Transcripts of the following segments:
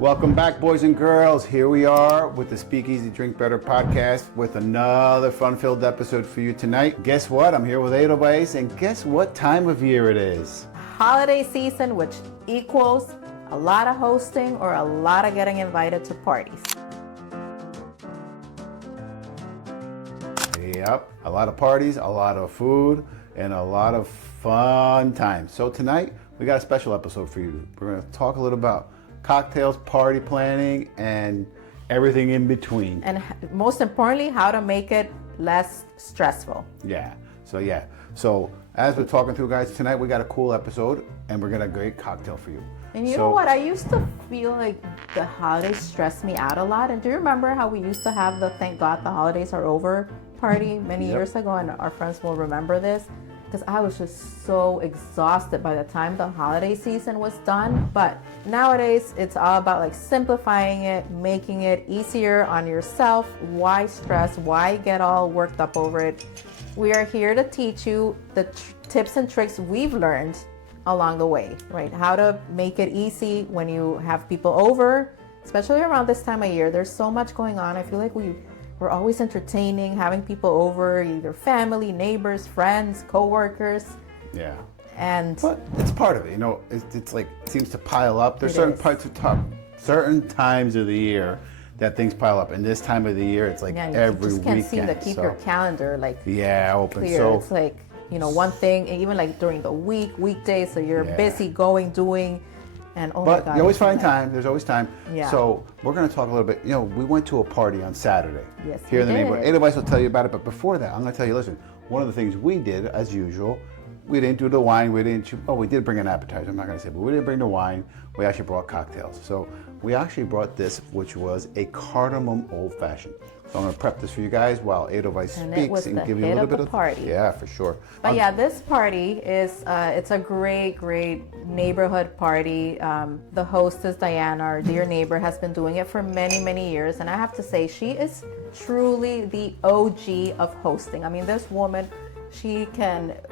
Welcome back, boys and girls. Here we are with the Speakeasy Drink Better podcast with another fun-filled episode for you tonight. Guess what? I'm here with Edelweiss, and guess what time of year it is? Holiday season, which equals a lot of hosting or a lot of getting invited to parties. Yep, a lot of parties, a lot of food, and a lot of fun times. So tonight, we got a special episode for you. We're going to talk a little about cocktails, party planning, and everything in between. And most importantly, how to make it less stressful. Yeah. So as we're talking through, guys, tonight we got a cool episode, and we're gonna great cocktail for you. And you know what? I used to feel like the holidays stressed me out a lot. And do you remember how we used to have the "Thank God the Holidays Are Over" party many years ago? And our friends will remember this. Because I was just so exhausted by the time the holiday season was done. But nowadays, it's all about like simplifying it, making it easier on yourself. Why stress? Why get all worked up over it? We are here to teach you the tips and tricks we've learned along the way, right? How to make it easy when you have people over, especially around this time of year. There's so much going on. I feel like we're always entertaining, having people over, either family, neighbors, friends, co-workers. Yeah. But it's part of it, you know. It's like it seems to pile up. There's certain times of the year that things pile up, and this time of the year, it's like every weekend. You just can't seem to keep your calendar open. Clear. So it's like one thing, even like during the weekdays, so you're busy going, doing. And but you always find time. There's always time. Yeah. So we're going to talk a little bit. We went to a party on Saturday. Yes, here in the neighborhood. Edelweiss will tell you about it. But before that, I'm going to tell you. Listen, one of the things we did, as usual, we didn't do the wine. We did bring an appetizer. I'm not going to say, but we didn't bring the wine. We actually brought cocktails. So we actually brought this, which was a cardamom old fashioned. So I'm going to prep this for you guys while Edelweiss speaks and give you a little bit of party. Yeah, for sure. But this party is it's a great neighborhood party. The host is Diana, our dear neighbor, has been doing it for many years, and I have to say she is truly the OG of hosting. I mean, this woman,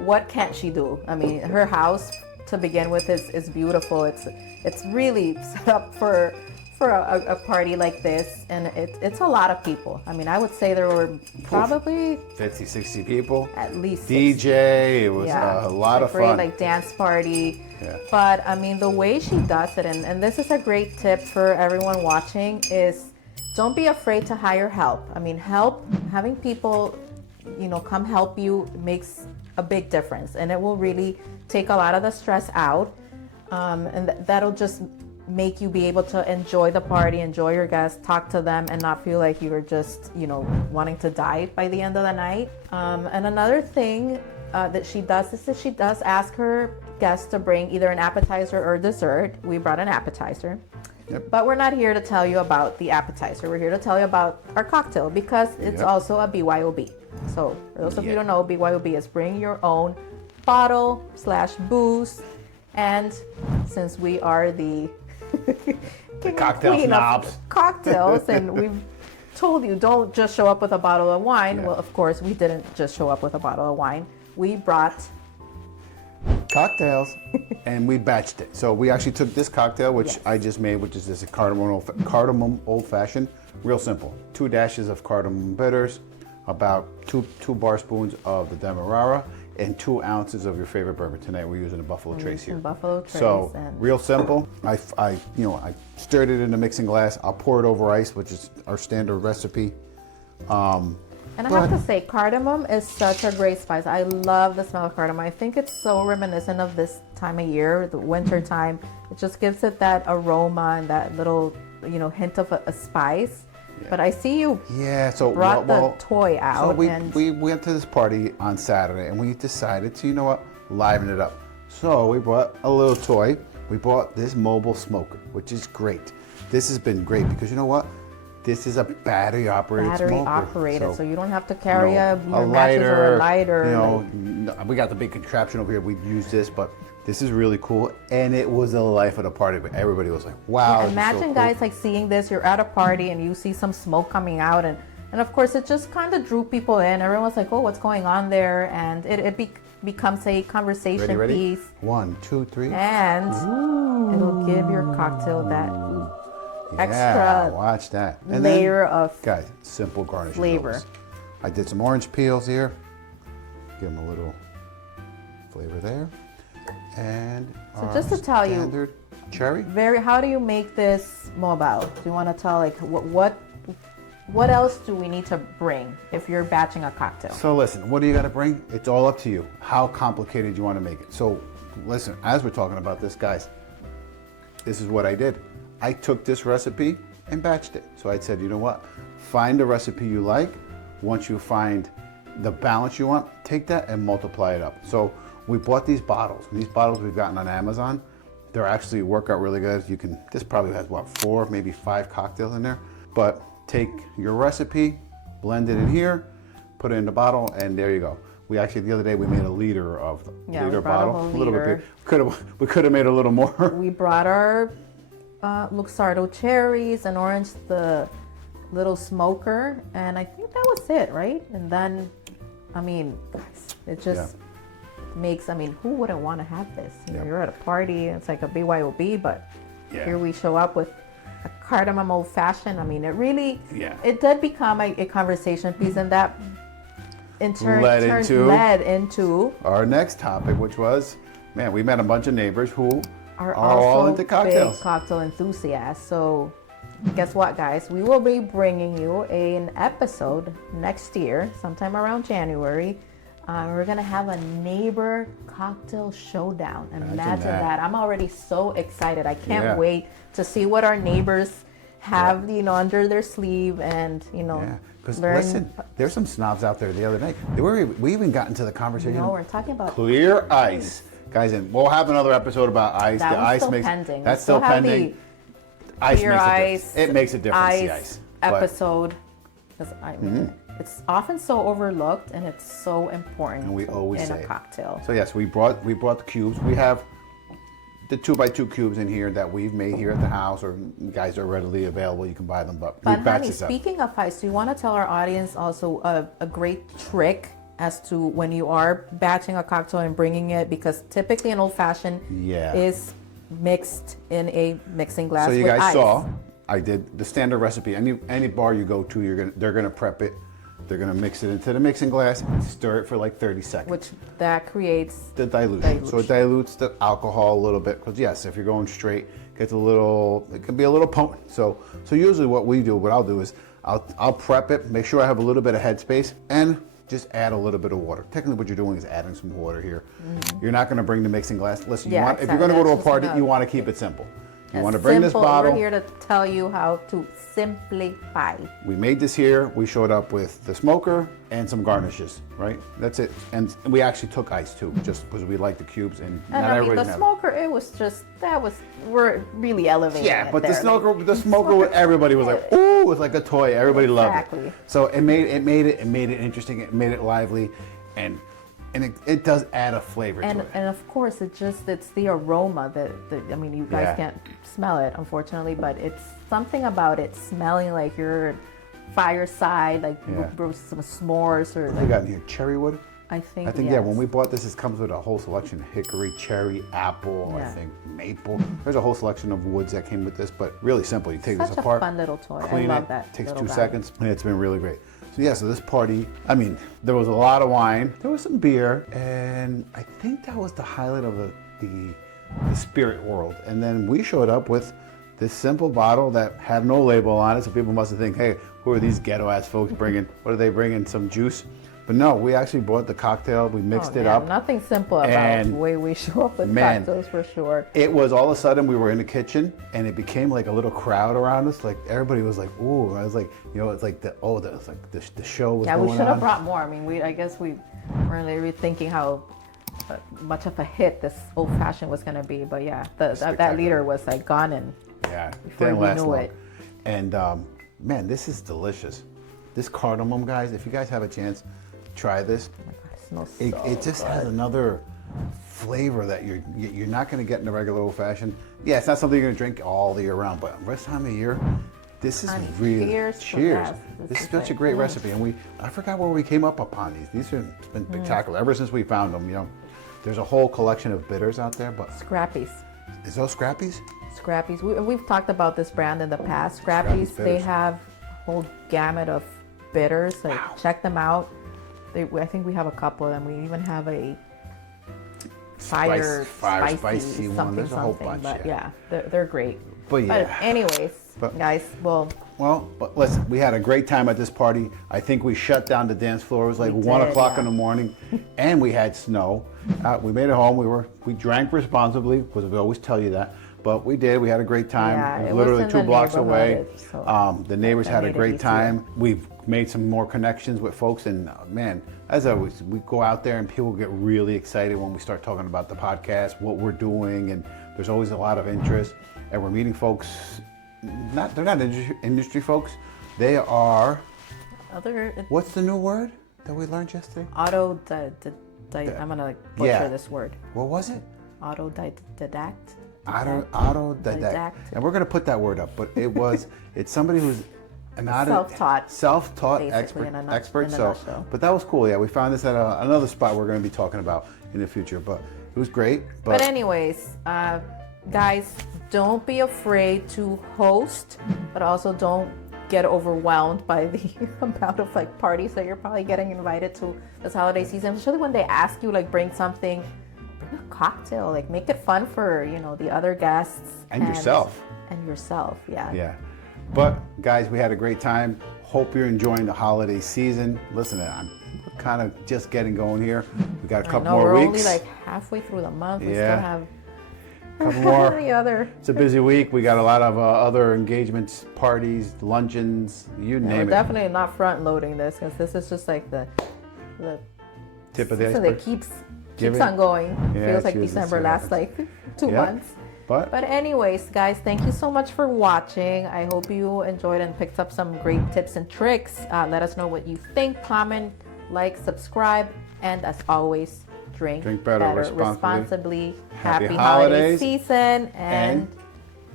what can't she do? I mean, her house to begin with is beautiful. It's really set up for a party like this, and it's a lot of people. I mean, I would say there were probably 50, 60 people. At least DJ, it was a lot of fun. Like dance party. Yeah. But I mean, the way she does it, and this is a great tip for everyone watching, is don't be afraid to hire help. I mean, having people, come help you makes a big difference, and it will really take a lot of the stress out, and that'll just make you be able to enjoy the party, enjoy your guests, talk to them, and not feel like you're just, wanting to die by the end of the night. And another thing that she does is that she does ask her guests to bring either an appetizer or dessert. We brought an appetizer. Yep. But we're not here to tell you about the appetizer. We're here to tell you about our cocktail, because it's also a BYOB. So for those of you who don't know, BYOB is bring your own bottle/booze. And since we are the cocktail snobs, cocktails, and we've told you don't just show up with a bottle of wine. Well, of course, we didn't just show up with a bottle of wine. We brought cocktails and we batched it. So we actually took this cocktail, which I just made, which is this cardamom old fashioned. Real simple. 2 dashes of cardamom bitters, about two bar spoons of the Demerara, and 2 ounces of your favorite bourbon. Tonight we're using a Buffalo Trace here. Buffalo Trace. So real simple. I stirred it in a mixing glass. I'll pour it over ice, which is our standard recipe. And I have to say, cardamom is such a great spice. I love the smell of cardamom. I think it's so reminiscent of this time of year, the winter time. It just gives it that aroma and that little, hint of a spice. Yeah. But I see you brought the toy out. So we went to this party on Saturday, and we decided to, liven it up. So we brought a little toy. We bought this mobile smoker, which is great. This has been great because this is a battery-operated smoker. So you don't have to carry a lighter or a lighter. We got the big contraption over here. We use this, but this is really cool, and it was the life of the party. But everybody was like, "Wow!" Yeah, imagine, guys, like seeing this. You're at a party and you see some smoke coming out, and of course, it just kind of drew people in. Everyone's like, "Oh, what's going on there?" And it becomes a conversation piece. 1, 2, 3, and it'll give your cocktail that extra watch that. And layer then, of guys, simple garnish flavor. I did some orange peels here. Give them a little flavor there. And So just to tell you, standard cherry. how do you make this mobile? Do you want to tell like what else do we need to bring if you're batching a cocktail? So listen, what do you got to bring? It's all up to you. How complicated you want to make it. So listen, as we're talking about this, guys, this is what I did. I took this recipe and batched it. So I said, you know what? Find a recipe you like. Once you find the balance you want, take that and multiply it up. So we bought these bottles. These bottles we've gotten on Amazon. They're actually work out really good. This probably has what, 4, maybe 5 cocktails in there. But take your recipe, blend it in here, put it in the bottle, and there you go. We actually, the other day, we made a liter of the liter bottle. A little liter. bit. We could have made a little more. We brought our Luxardo cherries and orange, the little smoker, and I think that was it, right? And then, I mean, guys, it just makes, I mean, who wouldn't want to have this? You know, you're at a party, it's like a BYOB, but here we show up with a cardamom old fashioned. I mean, it really, it did become a conversation piece, and that in turn led into our next topic, which was, man, we met a bunch of neighbors who are all also into cocktails. big cocktail enthusiasts. So guess what, guys? We will be bringing you an episode next year, sometime around January. We're gonna have a neighbor cocktail showdown. Imagine that. I'm already so excited. I can't wait to see what our neighbors have, you know, under their sleeve, and you know, because listen, there's some snobs out there. The other night, we even got into the conversation. No, we're talking about clear ice, guys, and we'll have another episode about ice. That the ice still makes pending. That's still pending. Ice makes a difference. It makes a difference. The ice episode, because I mean, it's often so overlooked, and it's so important. And we always in say a cocktail. So yes, we brought the cubes. We have the 2x2 cubes in here that we've made here at the house, or guys are readily available. You can buy them, but honey, speaking of ice, do you want to tell our audience also a great trick as to when you are batching a cocktail and bringing it? Because typically an old fashioned is mixed in a mixing glass. So you with guys ice. saw, I did the standard recipe. Any bar you go to, they're gonna prep it. They're gonna mix it into the mixing glass and stir it for like 30 seconds. Which that creates the dilution. So it dilutes the alcohol a little bit. Because yes, if you're going straight, it can be a little potent. So usually what I'll do is I'll prep it, make sure I have a little bit of headspace, and just add a little bit of water. Technically what you're doing is adding some water here. You're not gonna bring the mixing glass. Listen, if you're gonna go to a party, you wanna keep it simple. You want to bring this bottle. We're here to tell you how to simplify. We made this here. We showed up with the smoker and some garnishes, right? That's it. And we actually took ice too, just because we like the cubes. And not I mean, everybody the smoker, we're really elevating. Yeah, but the smoker, everybody was like, ooh, it was like a toy. Everybody loved it. So it made it interesting. It made it lively, and it does add a flavor to it. And of course, it's the aroma that I mean, you guys can't smell it, unfortunately, but it's something about it smelling like your fireside, like some s'mores or like. We got in here cherry wood. I think when we bought this, it comes with a whole selection: hickory, cherry, apple, I think maple. There's a whole selection of woods that came with this, but really simple. You take this apart, such a fun little toy. clean I love it, that. Takes 2 seconds, and it's been really great. So this party, I mean, there was a lot of wine, there was some beer, and I think that was the highlight of the spirit world. And then we showed up with this simple bottle that had no label on it, so people must have think, hey, who are these ghetto-ass folks bringing? What are they bringing? Some juice? But no, we actually bought the cocktail, we mixed it up. Nothing simple about the way we show up with cocktails, for sure. It was all of a sudden, we were in the kitchen, and it became like a little crowd around us. Like everybody was like, ooh. I was like, it's like the show was going on. Yeah, we should have brought more. I mean, I guess we weren't really thinking how much of a hit this old fashioned was going to be. But yeah, that liter was like gone, and before we knew it. And man, this is delicious. This cardamom, guys, if you guys have a chance, try this. Oh my God, it smells it just has another flavor that you're not going to get in a regular old fashioned. Yeah, it's not something you're going to drink all the year round, but this time of year, this is really cheers. This is such a great recipe, and I forgot where we came up upon these. These have been spectacular ever since we found them. There's a whole collection of bitters out there, but Scrappies. Is those Scrappy's? Scrappy's. We've talked about this brand in the past. Scrappy's, they bitters. have a whole gamut of bitters. Like, check them out. I think we have a couple of them. We even have a fire spicy one. something. There's a whole bunch. But yeah, they're great. But yeah. But anyways, guys, well, but listen, we had a great time at this party. I think we shut down the dance floor. It was like 1 o'clock in the morning, and we had snow. We made it home. We drank responsibly, because we always tell you that. But we did. We had a great time. Yeah, it was it literally was in 2 the blocks away. neighborhood, so The neighbors that had a made it great easier. time. We've made some more connections with folks, and man, as always, we go out there and people get really excited when we start talking about the podcast, what we're doing, and there's always a lot of interest. And we're meeting folks. They're not industry folks. They are. What's the new word that we learned yesterday? I'm gonna butcher this word. What was it? Autodidact. Autodidact. And we're going to put that word up, but it's somebody who's self-taught expert. So, but that was cool. Yeah, we found this at another spot we're going to be talking about in the future, but it was great. But anyways, guys, don't be afraid to host, but also don't get overwhelmed by the amount of like parties that you're probably getting invited to this holiday season, especially when they ask you like bring something. A cocktail, like make it fun for the other guests and yourself. Yeah. But guys, we had a great time. Hope you're enjoying the holiday season. Listen, I'm kind of just getting going here. We got a couple more weeks. We're only like halfway through the month. We still have a couple more. It's a busy week. We got a lot of other engagements, parties, luncheons, you name it. We're definitely not front loading this, because this is just like the tip of the iceberg. That keeps on going. Feels like December lasts like 2 months. But anyways, guys, thank you so much for watching. I hope you enjoyed and picked up some great tips and tricks. Let us know what you think. Comment, like, subscribe, and as always, drink better responsibly. Happy holiday season, and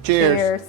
cheers.